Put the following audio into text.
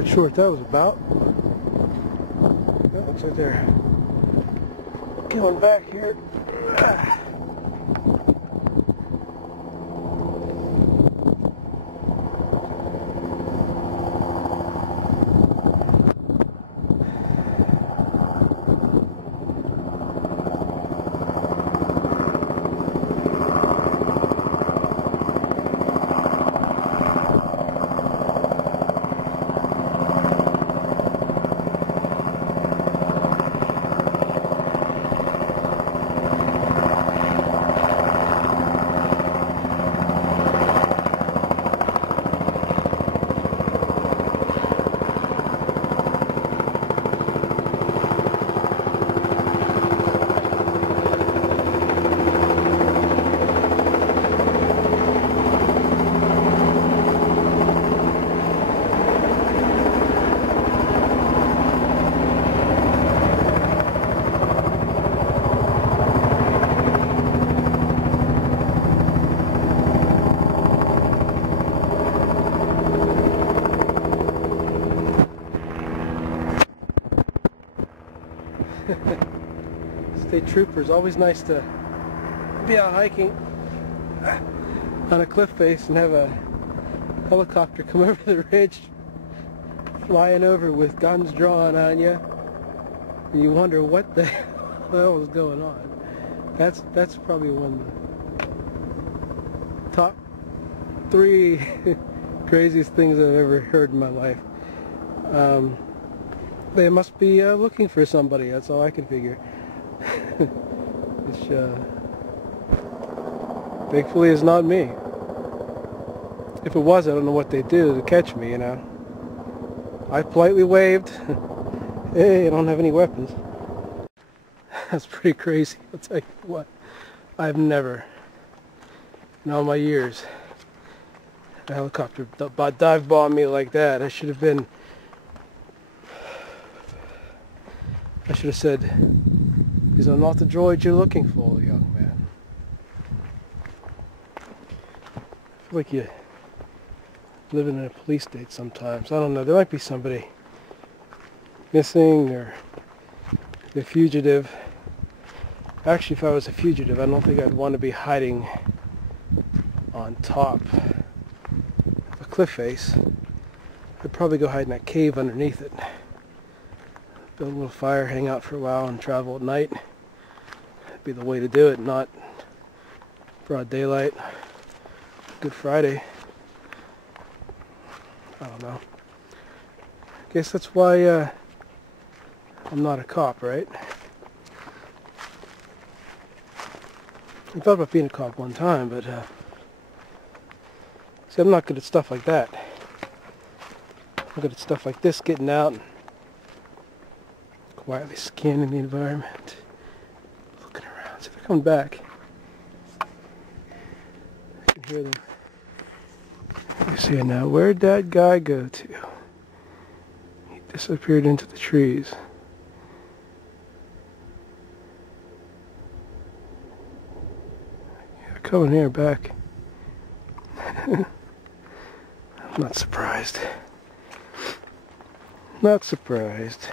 quite sure what that was about. That looks like they're coming back here. State troopers, always nice to be out hiking on a cliff face and have a helicopter come over the ridge, flying over with guns drawn on you, and you wonder what the hell is going on. That's probably one of the top 3 craziest things I've ever heard in my life. They must be looking for somebody, that's all I can figure. Which, thankfully is not me. If it was, I don't know what they'd do to catch me, you know. I politely waved. Hey, I don't have any weapons. That's pretty crazy, I'll tell you what. I've never, in all my years, a helicopter dive bombed me like that. I should have said, these are not the droids you're looking for, young man. I feel like you living in a police state sometimes. I don't know, there might be somebody missing or a fugitive. Actually, if I was a fugitive, I don't think I'd want to be hiding on top of a cliff face. I'd probably go hide in that cave underneath it. Build a little fire, hang out for a while, and travel at night. That'd be the way to do it, not broad daylight. Good Friday. I don't know. Guess that's why I'm not a cop, right? I thought about being a cop one time, but see, I'm not good at stuff like that. I'm good at stuff like this, getting out and quietly scanning the environment, looking around. See, they're coming back. I can hear them. You see it now. Where'd that guy go to? He disappeared into the trees. They're coming here back. I'm not surprised. Not surprised.